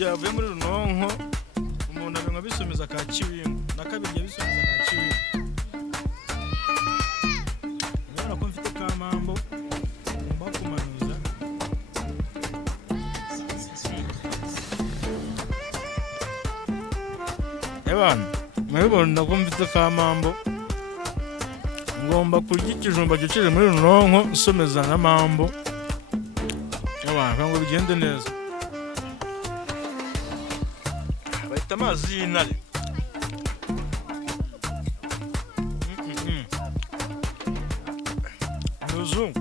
byavuye muri runonko umuntu abenga bisomeza ka Kiwingu na kabiri bisomeza ka Kiwingu none ko mfite kamambo ngomba kumanuza ebana mwebona ko mfite kamambo ngomba kurya ikijumba gicire muri runonko nsomeza na mambo abantu ngo bigende neza bahita amazi y'intare muzungu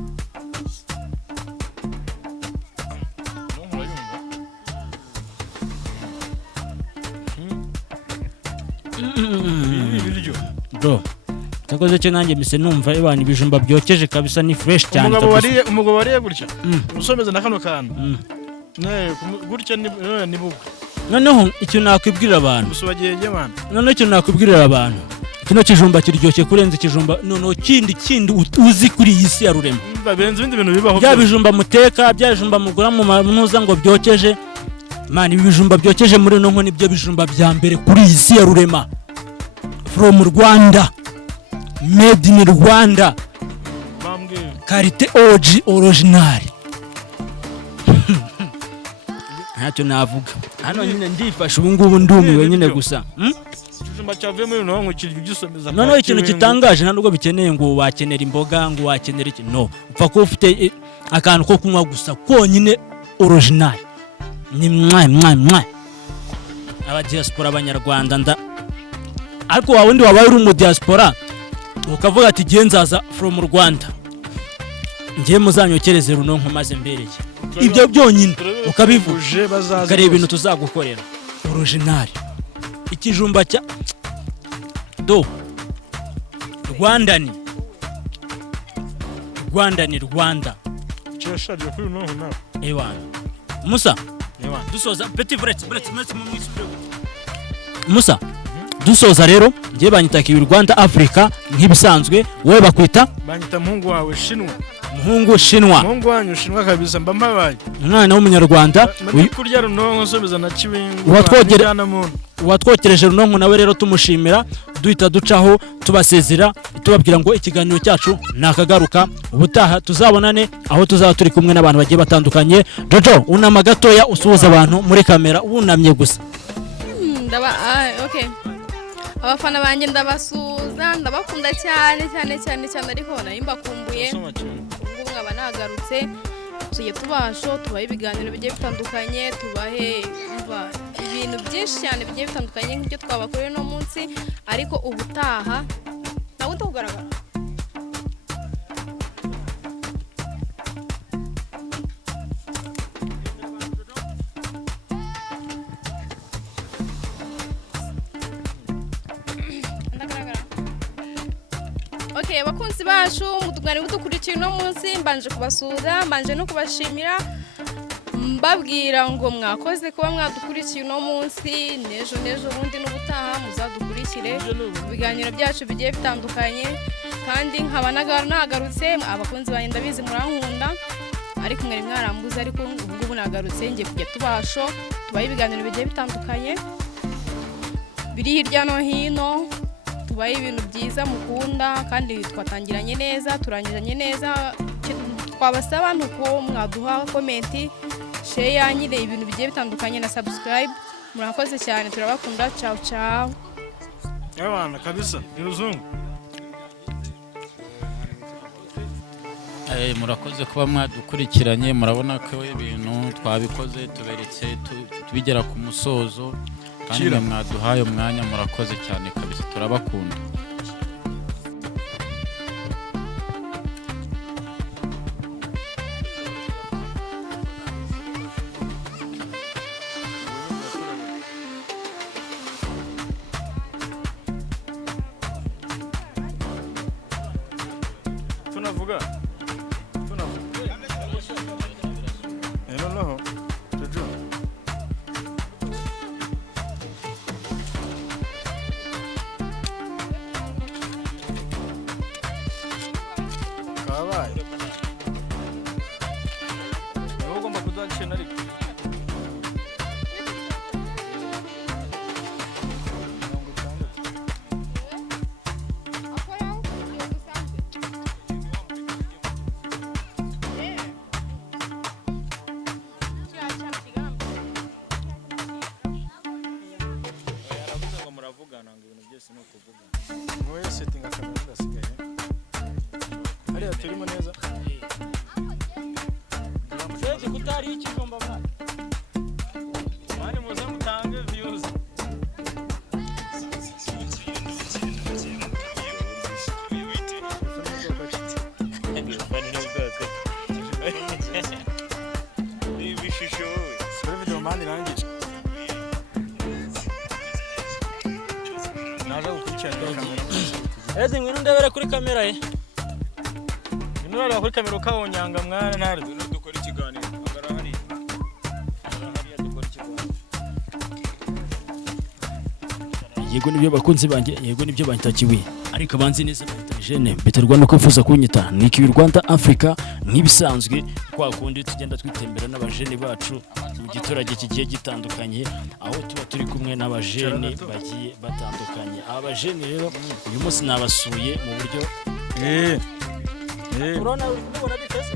bro takoze cyo nanjye mise numva ibana ibijumba byokeje kabisa ni fresh cyane umugabo wariye gutya usomeza na kano kantu gutya ni buga noneho icyo nakwibwirira abantu usubagiye y'abantu noneho icyo nakwibwirira abantu kino kijumba kiryoshye kurenza ikijumba noneho kindi uzi kuri iyi si ya rurema babenze ibindi bintu bibaho bya bijumba muteka bya bijumba mugura mu manuza ngo byokeje man ibi bijumba byokeje muri nonko nibyo bijumba bya mbere kuri iyi si ya rurema from Rwanda made in Rwanda karite OG original ntacyo navuga hano nyine ndifashe ubu ngubu ndumiwe nyine gusa kijumba cyavuye muri runonko kiryo gisomeza noneho ikintu kitangaje ntabwo bikeneye ngo wakenera imboga ngo wakenera iki no upfa ko ufite akantu ko kunywa gusa konyine original ni mwa aba diaspora abanyarwanda ariko wawundi wabaye uri mu diaspora ukavuga ati giye nzaza from Rwanda ngiye muzanyokereze runonko maze mbereye ibyo byonyine ukabivuje ukareba ibintu tuzagukorera original ikijumba cya do Rwanda cyashaje kuri runonko nawe ewana Musa dusoza petit vrai Musa dusoza rero ngiye banyitaka ibi Rwanda Africa nk'ibisanzwe wowe bakwita banyita muhungu wawe Shinwa muhungu wanyu Shinwa kabisa mbambaye umwana w'umunyarwanda kurya runonko nsomeza na Kiwingu watwokereje runonko nawe rero tumushimira duhita ducaho tubasezera tubabwira ngo ikiganiro cyacu nakagaruka ubutaha tuzabonane aho tuzaba turi kumwe n'abantu bagiye batandukanye Jojo unama gatoya usuhuza abantu muri kamera wunamye gusa okay abafana banjye ndabasuza ndabakunda cyane ariko narimbakumbuye ubwo nkaba nagarutse tugiye tubasho tubahe ibiganiro bigiye bitandukanye tubahe ibintu byinshi cyane bigiye bitandukanye nk'ibyo twabakoreye no munsi ariko ubutaha ntabwo ndakugaragara Okay, bakunzi bacu mutugane gudukurikiye no munsi mbanje kubasuza mbanje no kubashimira mbabwira ngo mwakoze kuba mwadukurikiye no munsi nejo bundi n'ubutaha muzadukurikire ibiganiro byacu bigiye bitandukanye kandi nkaba nagarutse abakunzi banye ndabizi murankunda ariko mwari mwarambuze ariko ubu nagarutse ngiye kujya tubasho tubaye ibiganiro bigiye bitandukanye biri hirya no hino tubaye ibintu byiza mukunda kandi twatangiranye neza turangiranye neza twabasaba nuko mwaduha comment share nyine ibintu bigiye bitandukanye na subscribe murakoze cyane turabakunda ciao abana kabisa iruzungu murakoze kuba mwadukurikiranye murabona ko ibintu twabikoze tuberetse tubigera ku musozo kandi mwaduhaye umwanya murakoze cyane kabisa turabakunda tunavuga noneho Jojo kabaye ugomba kudakina ariko byose ni ukuvuga wowe setting akamera ndasigaye hariya turimo neza Sezi kutari ikigomba mwana mani muze mutange views mani nanjye naje gukurikirana kamera Ezi ngwino ndebere kuri kamera ye Nurara kuri kamera ukawonyanga mwana ntari dukora ikiganiro agara hari dukora ikiganiro yego nibyo bakunzi banjye yego nibyo bantakiwe ariko banzi neza Jene biterwa no kwifuza kunyita Niki Rwanda Africa nk'ibisanzwe kwa kundi tugenda twitembera n'abajene bacu mu giturage kigiye gitandukanye aho tuba turi kumwe n'abajene bagiye batandukanye abajene rero uyu munsi nabasuye mu buryo urona uri kubona bitese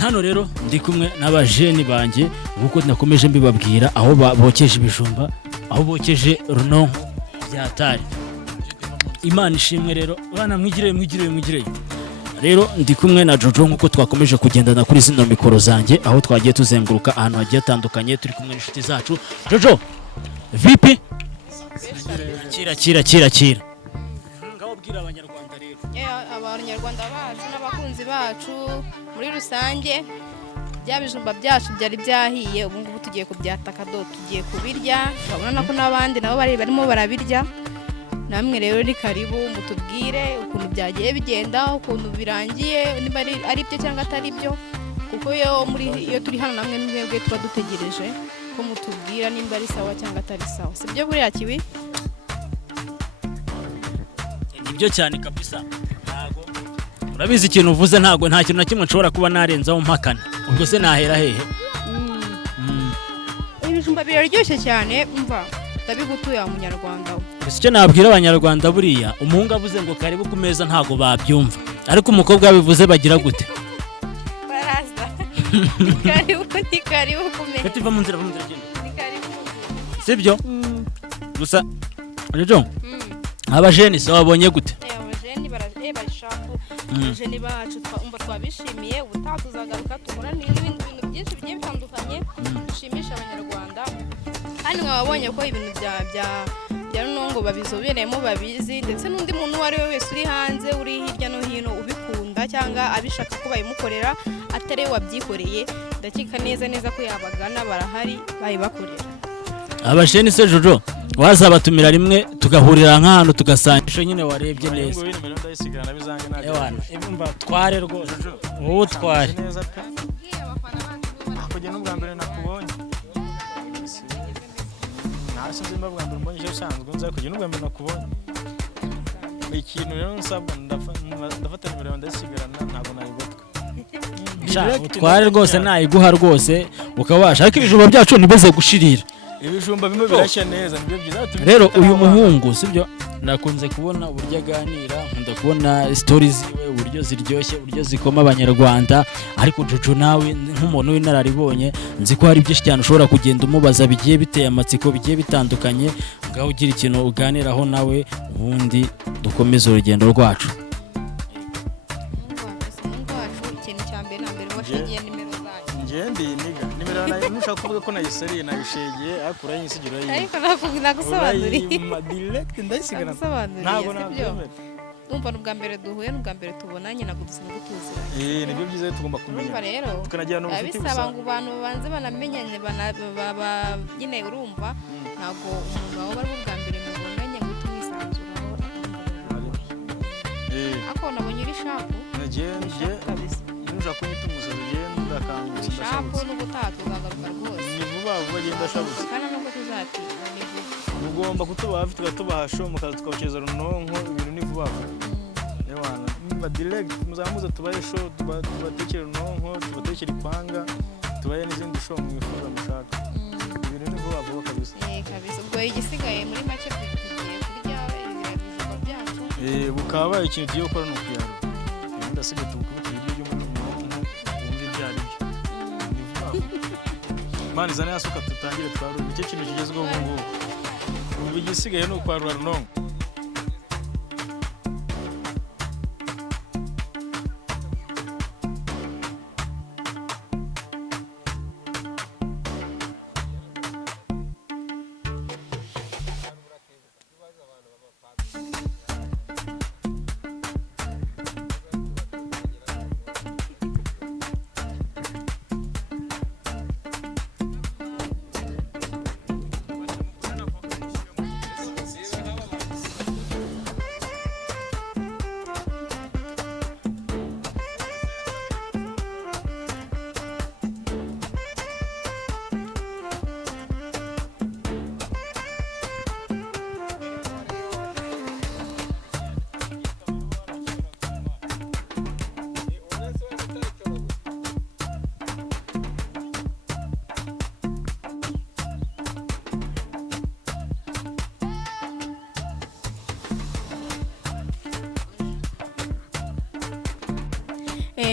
hano rero ndi kumwe n'abajene banjye nkuko nakomeje mbibabwira aho bokeje ibijumba aho bokeje runonko byatari Imana ishimwe rero bana mwigireye rero ndi kumwe na Jojo nkuko twakomeje kugendana kuri zino mikoro zanjye aho twagiye tuzenguruka ahantu hagiye atandukanye turi kumwe n'inshuti zacu Jojo vipi kira ngaho bwira abanyarwanda rero abanyarwanda bacu n'abakunzi bacu muri rusange bya bijumba byacu byari byahiye ubu ngubu tugiye kubyataka tugiye kubirya urabona ko n'abandi nabo barimo barabirya namwe rero ni karibu mutubwire ukuntu byagiye bigenda ukuntu birangiye niba ari byo cyangwa atari byo kuko iyo turi hano namwe n'ubwebwe tuba dutegereje ko mutubwira nimba ari sawa cyangwa atari sawa sibyo buriya kibi nibyo cyane kabisa ntago urabizi ikintu uvuze ntago nta kintu na kimwe nshobora kuba narenzaho mpakana ubwo se nahera hehe ibijumba biraryoshye cyane umva ndabigutuye umunyarwanda gusa icyo nabwira abanyarwanda buriya umuhungu avuze ngo karibu ku meza ntago babyumva ariko umukobwa yabivuze bagira gute baraza ni karibu ku meza kativa mu nzira genda ni karibu sibyo gusa Jojo abajene se wabonye gute abajene barashaka abajene bacu twabishimiye utatuzagaruka tubona n'ibindi bintu byinshi bigiye bitandukanye dushimisha abanyarwanda kandi mwabonye ko ibintu bya runongo babizobereyemo babizi ndetse n'undi muntu uwo ari we wese uri hanze uri hirya no hino ubikunda cyangwa abishaka ko bayimukorera atari we wabyikoreye ndakeka neza ko yabagana barahari bayibakorera abajene se Jojo wazabatumira rimwe tugahurira nk'ahantu tugasangisha nyine warebye neza imba tware rwose wowe tware kugenda ubwa mbere nakubonye ntasi nzimba bwa mbere mbonye cyo usanzwe nza kugenda ubwa mbere nakubonye ikintu rero nsabwa ndafata nimero ndasigarana ntabwo nayigotwa tware rwose nayiguha rwose ukabasha ariko ibijumba byacu ntibize gushirira ibijumba bimwe birashya neza nibyo byiza rero uyu muhungu sibyo nakunze kubona uburyo aganira nkunda kubona stories ziwe uburyo ziryoshye uburyo zikoma abanyarwanda ariko Jojo nawe nk'umuntu w'inararibonye nzi ko hari byinshi cyane ushobora kugenda umubaza bigiye biteye amatsiko bigiye bitandukanye ngaho ugira ikintu uganiraho nawe ubundi dukomeze urugendo rwacu ikintu cya mbere na mbere washingiye nimero zanyu ngendi niga nimero nayo nushaka kuvuga ko nayiseriye nayishegeye akura yinsigira ariko nagusobanuriye direct ndayisigana ntabwo nabyemera numva n'ubwa mbere duhuye n'ubwa mbere tubonanye nagudusa no gutuzira nibyo byiza tugomba kumenya rero tukanagira no bufite bisaba ngo abantu banze banamenyanye nyine urumva ntabwo umuntu wawe ari ubwa mbere mubonanye ngo tumwisanzuraho ako nabonye uri shapu kabisa nuja kunyita umusazi genda akangutse shapu n'ubutaha tuzagaruka rwose ni vuba genda shabutse kana nuko tuzatinda ni vuba mugomba kutuba hafi tugatubahasho mukaza tukabakeza runonko ibintu ni vuba yewana mba direct muzamuza tubaye show tubatekere runonko tubatekere ipanga tubaye n'izindi show mwifuza mushaka ibintu ni vuba kabisa kabisa ubwo igisigaye muri make tugiye kurya ibijumba byacu bukaba ikintu tugiye gukora ni ukuyara ndasigaye tubukubita ibiryo byo muri runonko wumva ibyo ari byo ni vuba mani zane yasuka tutangire twarura nicyo kintu kigezweho ubu ngubu ubu igisigaye ni ukwarura runonko.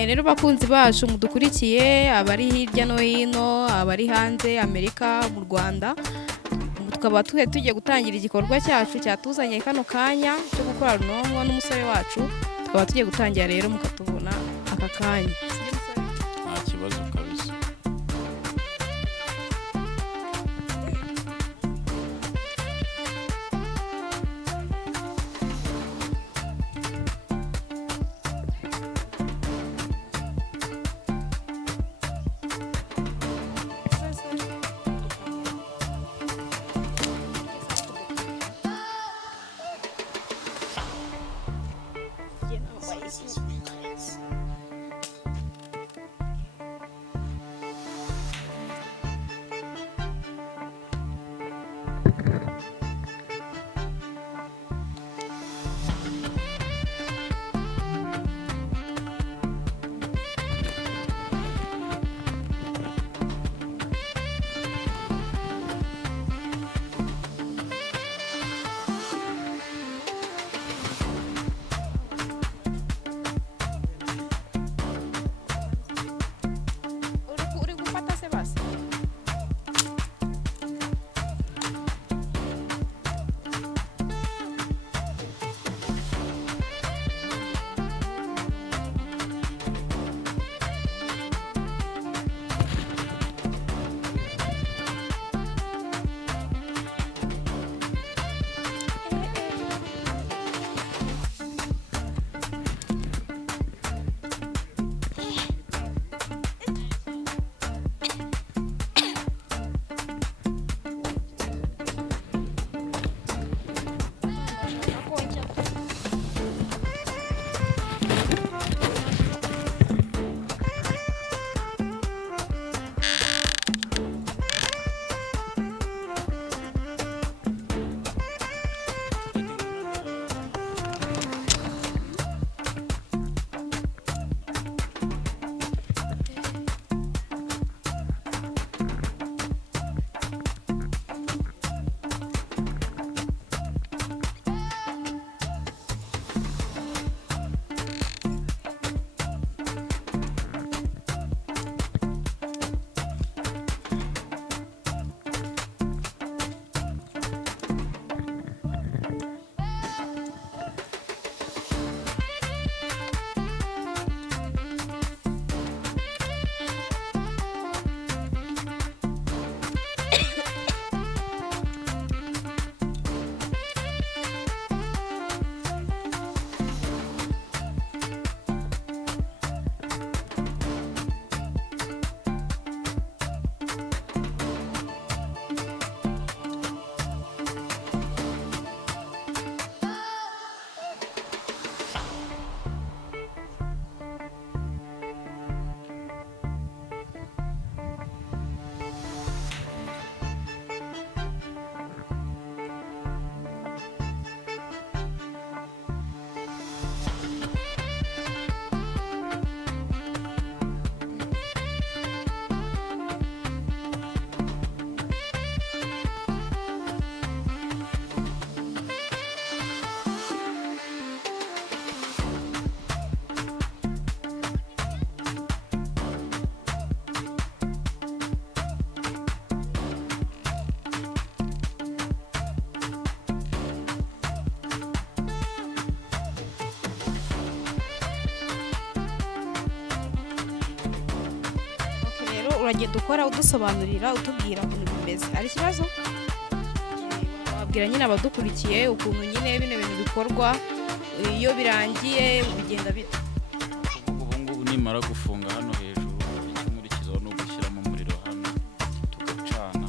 Rero bakunzi bacu mudukurikiye abari hirya no hino abari hanze Amerika mu Rwanda tukaba tugiye gutangira igikorwa cyacu cyatuzanye kano kanya cyo gukora runonko n'umusore wacu tukaba tugiye gutangira rero mukatubona aka kanya. nta kibazo kabisa. uragenda ukora udusobanurira utubwira ukuntu bimeze ari ikibazo wabwira nyine abadukurikiye ukuntu nyine bino bintu bikorwa iyo birangiye bigenda bita ubu ngubu nimara gufunga hano hejuru ikimurikizaho no gushyiramo umuriro hano tugacana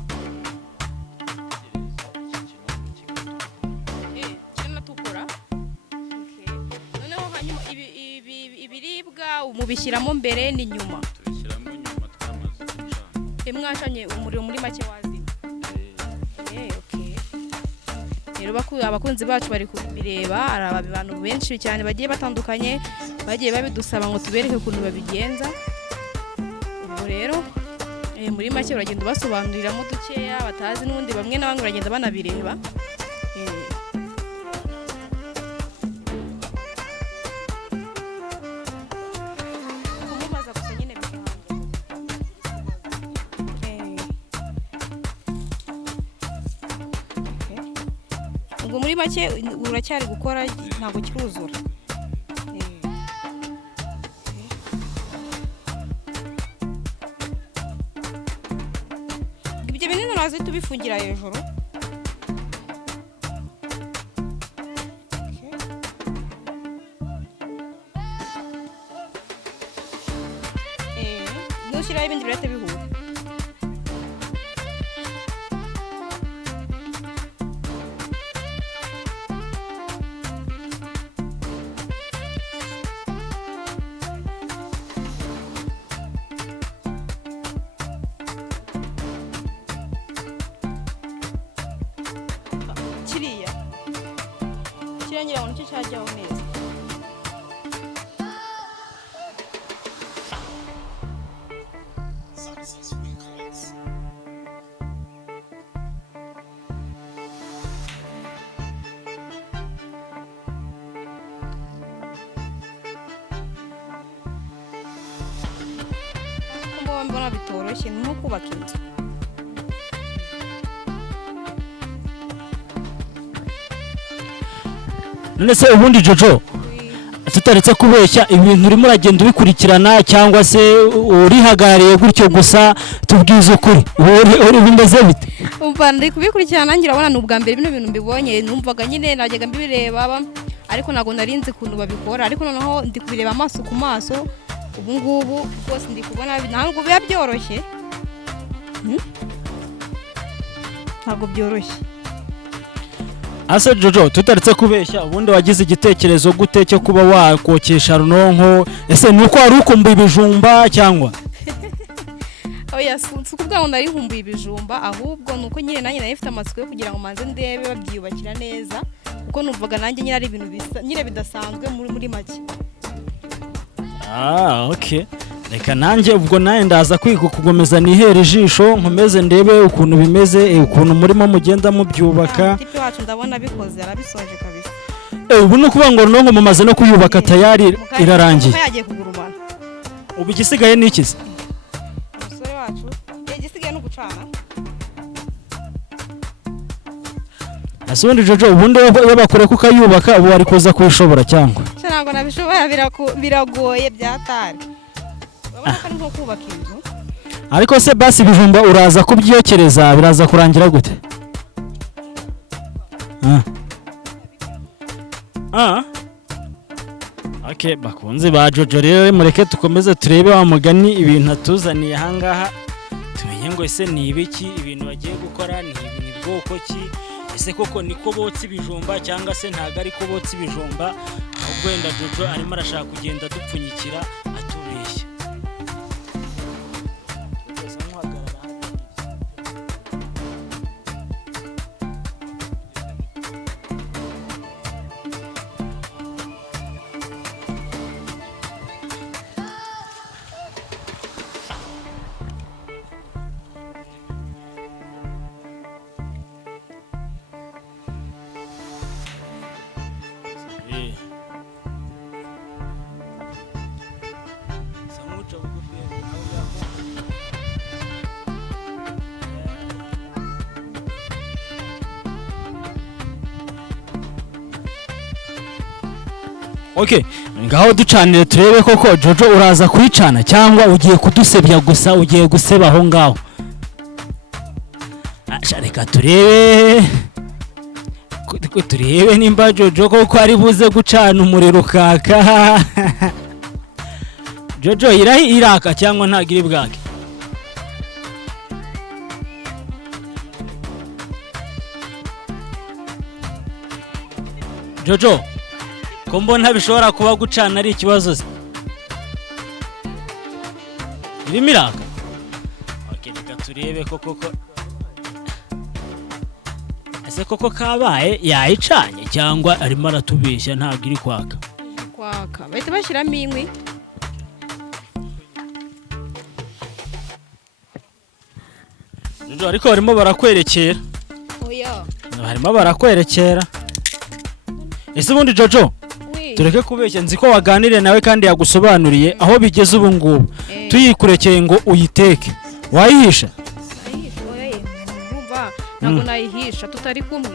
kiranatukura noneho hanyuma ibiribwa mubishyiramo mbere n'inyuma tubishyiramo nyuma twamaze gucana mwacanye umuriro muri make wazima rero abakunzi bacu bari kubireba hari abantu benshi cyane bagiye batandukanye bagiye babidusaba ngo tubereke ukuntu babigenza ubwo rero muri make uragenda ubasobanuriramo dukeya batazi n'ubundi bamwe na bamwe baragenda banabireba ubwo muri make uracyari gukora ntabwo kiruzura ibyo binini uraza tubifungira hejuru nushyiraho ibindi birahita bihura kiriya ngira ngo nicyo cyajyaho neza kuko mbona bitoroshye ni nko kubaka inzu none se ubundi Jojo tutaretse kubeshya ibintu urimo uragenda ubikurikirana cyangwa se urihagarariye gutyo gusa tubwize ukuri uri bimeze bite umva ndi kubikurikirana ngira abona ni ubwa mbere bino bintu mbibonye numvaga nyine najyaga mbibireba ariko ntabwo narinzi ukuntu babikora ariko noneho ndi kubireba amaso ku maso ubu ngubu rwose ndi kubona ntabwo biba byoroshye ntabwo byoroshye ase Jojo tutaretse kubeshya ubundi wagize igitekerezo gute cyo kuba wakokesha runonko ese nuko wari ukumbuye ibijumba cyangwa oya si ukuvuga ngo nari nkumbuye ibijumba ahubwo nuko nyine nanjye nari mfite amatsiko yo kugira ngo manze ndebe babyiyubakira neza kuko numvaga nanjye nyine ari ibintu nyine bidasanzwe muri make okay reka nanjye ubwo nawe ndaza kwiga kugomeza nihere ijisho nkomeze ndebe ukuntu bimeze ukuntu murimo mugenda mubyubaka tipe wacu ndabona bikoze arabisoje kabisa ubu ni ukuvuga ngo runonko mumaze no kuyubaka tayari irarangiye yagiye kugurumana ubu igisigaye ni iki umusore wacu igisigaye no gucana asundi Jojo ubundi iyo bakureka ukayubaka ubu wari kuza kuyishobora cyangwa ntabwo nabishobora biragoye byatari urabona ko ari nko kubaka inzu ariko se basi ibijumba uraza kubyiyokereza biraza kurangira gute okay bakunze ba Jojo rero mureke tukomeze turebe wa mugani ibintu atuzaniye ahangaha tumenye ngo ese ni ibiki ibintu bagiye gukora ni bwoko ki ese koko niko botsa ibijumba cyangwa se ntago ariko botsa ibijumba ahubwo wenda Jojo arimo arashaka kugenda dupfunyikira atubeshya Okay, ngaho ducanire turebe koko Jojo uraza kuyicana cyangwa ugiye kudusebya gusa ugiye guseba aho ngaho. Reka turebe nimba Jojo koko ari buze gucana umuriro kaka. Jojo iraka cyangwa ntagiri bwake. Jojo ko mbona bishobora kuba gucana ari ikibazo se. Irimo iraka. Okay, reka turebe koko ese koko kabaye yayicanye cyangwa arimo aratubeshya ntabwo iri kwaka. Bahita bashyiramo inkwi. Jojo ariko barimo barakwerekera. Oya. Barimo barakwerekera. Ese ubundi Jojo tureke kubeshya nzi ko waganiriye nawe kandi yagusobanuriye aho bigeze ubu ngubu. Tuyikurekeye ngo uyiteke. Wayihisha? Ntabwo nayihisha tutari kumwe.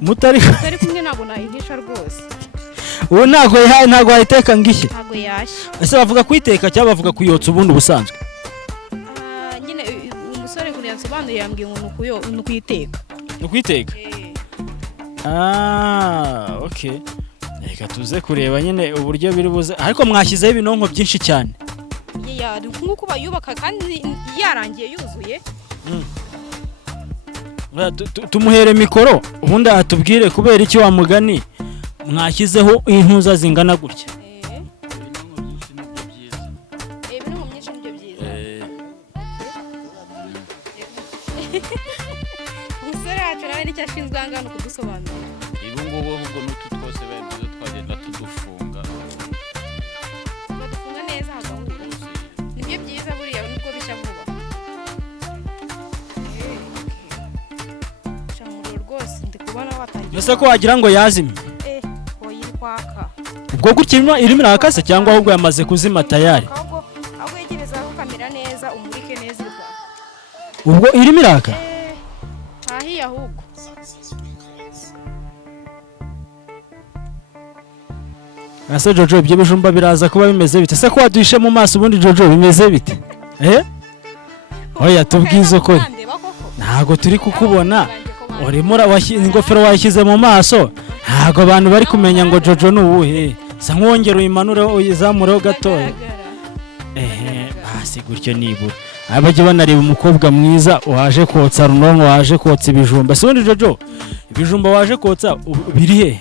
Mutari kumwe ntabwo nayihisha rwose. Ubu ntabwo wayiteka ngishye. Ntabwo yashye. Ese bavuga kuyiteka cyangwa bavuga kuyotsa ubundi ubusanzwe? Nyine umusore kuri yasobanuye yambwiye ngo ni ukuyiteka. Ni ukuyiteka? Okay. Reka tuze kureba nyine uburyo biri buze. Ariko mwashyizeho ibinonko byinshi cyane. Nk'uko bayubaka kandi yarangiye yuzuye. Tumuhere mikoro ubundi atubwire kubera iki wa mugani mwashyizeho intuza zingana gutya. Ibintu byinshi nibyo byiza. Umusore wacu nawe nicyo ashinzwe aha ngaha kudusobanurira. Ibi ngubu ahubwo n'utu twose bari twagenda tudufunga. Badufunga neza hagahura. Nibyo byiza buriya nubwo bishya vuba. Ese ko wagira ngo yazimye? Oya kwaka. Ubwo gutya irimo irakase cyangwa ahubwo yamaze kuzima tayari? Ahubwo yegereza aho kamera neza umurike neza irwa. Ubwo irimo iraka? Ahiye ahubwo. Ase Jojo ibyo bijumba biraza kuba bimeze bite? Ese ko waduhishe mu maso ubundi Jojo bimeze bite? Oya tubwize ukuri. Ntago turi kukubona. Urimo ingofero wayishyize mu maso ntago abantu bari kumenya ngo Jojo ni uwuhe. Sa nkongera uyimanure uyizamureho gatoya. Basi gutyo nibura abajye banareba umukobwa mwiza waje kotsa runonko waje kotsa ibijumba. Se ubundi Jojo ibijumba waje kotsa biri he?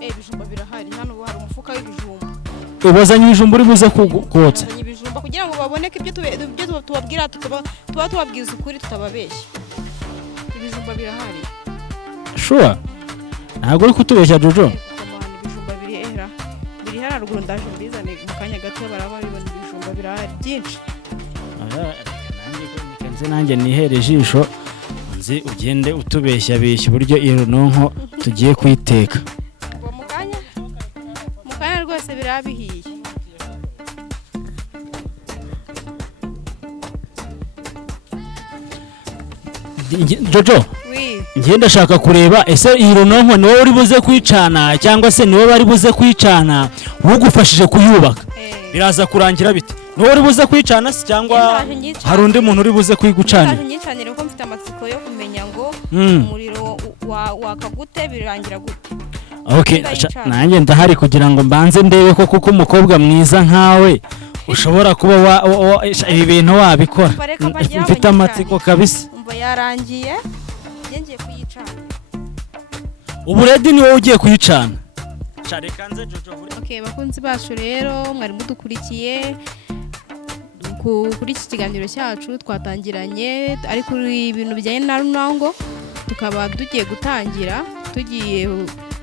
Ibijumba birahari hano hari umufuka w'ibijumba. Ubazanye ibijumba uri buze kotsa. Ibijumba kugira ngo baboneke ibyo tubabwira tuba tubabwiza ukuri tutababeshya. Ibijumba birahari. Sure. Ntabwo uri kutubeshya Jojo. Ibijumba biri haruguru ndaje mbizane mu kanya gato baraba bibona ibijumba birahari byinshi. Nanjye nihere ijisho nzi ugende utubeshya beshya uburyo iyo runonko tugiye kuyiteka. Mu kanya rwose birabihiye. Jojo ngiye ndashaka kureba ese iyi runonko ni wowe uri buze kwicana cyangwa se ni wowe bari buze kwicana ugufashije kuyubaka. Biraza kurangira bite? Ni wowe uri buze kwicana se cyangwa hari undi muntu uri buze kwigucana? Nyicanire ko mfite amatsiko yo kumenya ngo umuriro wakagute birangira gute. Okay, nanjye ndahari kugira ngo mbanze ndebe ko kuko umukobwa mwiza nkawe ushobora kuba ibi bintu wabikora. Mfite amatsiko kabisa. Umva yarangiye ngiye kuyicana. Ubu redi ni wowe ugiye kuyicana. Okay, bakunzi bacu rero mwari mudukurikiye kuri iki kiganiro cyacu twatangiranye ari kuri ibintu bijyanye na runonko tukaba tugiye gutangira tugiye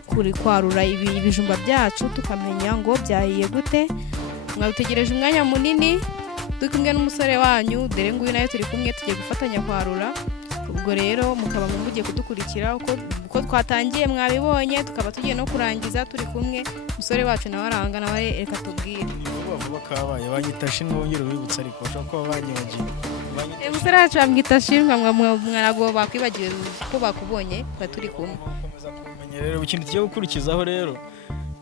kuri kwarura ibijumba byacu tukamenya ngo byahiye gute. Mwadutegereje umwanya munini turi kumwe n'umusore wanyu dore nguyu nayo turi kumwe tugiye gufatanya kwarura. Ubwo rero mukaba mugiye kudukurikira uko twatangiye mwabibonye tukaba tugiye no kurangiza turi kumwe umusore wacu nawe aranga nawe reka tubwire. Bavuga kabaye banyita shinwa wongera ubibutsa ariko bashaka ko banyogiye. Umusore wacu bamwita shinwa mwarago bakwibagiwe ko bakubonye turi kumwe. Rero ikintu kigiye gukurikizaho rero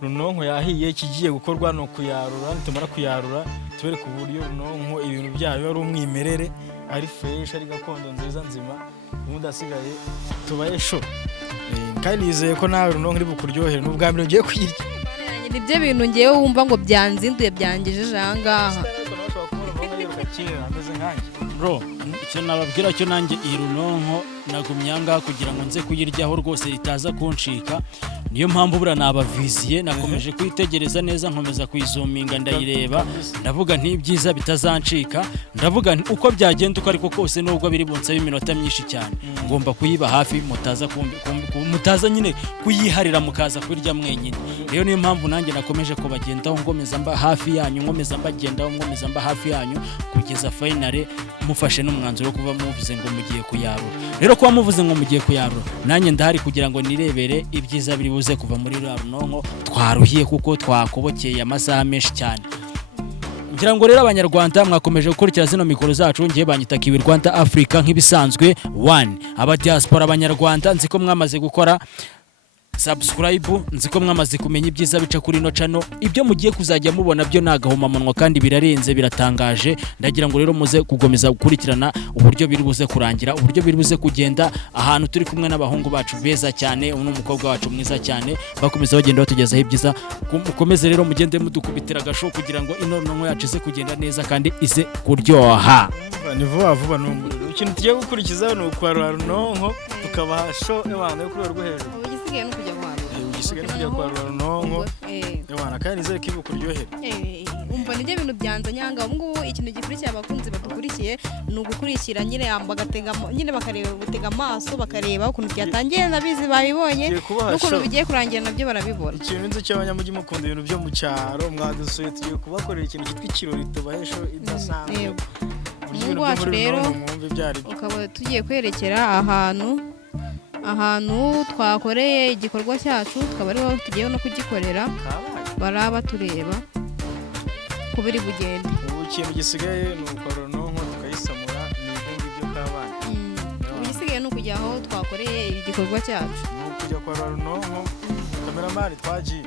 runonko yahiye ikigiye gukorwa no kuyarura, nitumara kuyarura tubereka uburyo runonko ibintu byayo ari umwimerere, ari fresh, ari gakondo nziza nzima, ubundi asigaye tubaye show. Kandi nizeye ko nawe runonko iri bukuryohere n'ubwa mbere ugiye kuyirya. Nibyo bintu ngewe wumva ngo byanzinduye byangejeje aha ngaha. Bro, icyo nababwira cyo nanjye iyi runonko nagumye aha kugira ngo nze kuyiryaho rwose itaza kunshika. Niyo mpamvu bura nabaviziye, nakomeje kuyitegereza neza, nkomeza kuyizuminga ndayireba, ndavuga ntibyiza bitazancika, ndavuga uko byagenda uko ariko kose nubwo biri bunsabe iminota myinshi cyane, ngomba kuyiba hafi, mutaza nyine kuyiharira mukaza kurya mwenyine. Rero niyo mpamvu nanjye nakomeje kubagendaho, ngomeza mba hafi yanyu, ngomeza mbagendaho, ngomeza mba hafi yanyu kugeza finale mufashe n'umwanzuro wo kuba muvuze ngo mugiye kuyarura. Rero kuba muvuze ngo mugiye kuyarura, nanjye ndahari kugira ngo nirebere ibyiza biri buze kuva muri runonko twaruhiye kuko twakobokeye amasaha menshi cyane. Ngira ngo rero abanyarwanda mwakomeje gukurikira zino mikoro zacu, ngiye banyita Kiwi Rwanda Africa nk'ibisanzwe 1 aba diaspora abanyarwanda, nziko mwamaze gukora subscribe, nziko mwamaze kumenya ibyiza bica kuri no channel, ibyo mugiye kuzajya mubona byo nagahoma munwa kandi birarenze biratangaje. Ndagira ngo rero muze kugomeza gukurikirana uburyo biri buze kurangira, uburyo biri buze kugenda, ahantu turi kumwe n'abahungu bacu beza cyane, n'umukobwa wacu mwiza cyane, bakomeza bagenda batugezaho ibyiza. Mukomeze rero mugende mudukubitira gasho kugira ngo ino runonko yacu ize kugenda neza kandi ize kuryoha. Ni vuba vuba n'umuriro. Ikintu tugiye gukurikizaho ni ukwarura runonko tukabaha show y'abantu yo kuri rwo hejuru. Ugisigaye no kujya kwarura. Ugisigaye no kujya kwarura runonko. Y'abantu kandi nizere ko ibukuryohere. Umva nibyo bintu byanzanyanga. Ubu ngubu ikintu gikurikiye abakunzi badukurikiye ni ugukurikira nyine bagatega nyine bakareba gutega amaso, bakareba ukuntu byatangiye, nabizi babibonye n'ukuntu bigiye kurangira nabyo barabibona. Ikintu nzi cy'abanyamujyi mukunda ibintu byo mu cyaro, mwadusuye tugiye kubakorera ikintu cyitwa ikirori tubahesho idasanzwe. Umuntu wacu rero ukaba tugiye kwerekera ahantu twakoreye igikorwa cyacu, tukaba ariho tugiye no kugikorera, baraba tureba ko biri bugende. Ubu ikintu gisigaye ni ukwarura runonko tukayisamura, ni ibindi byo kabana. Ubu gisigaye ni ukujya aho twakoreye igikorwa cyacu, ni ukujya kwarura runonko. Kameramani twagiye.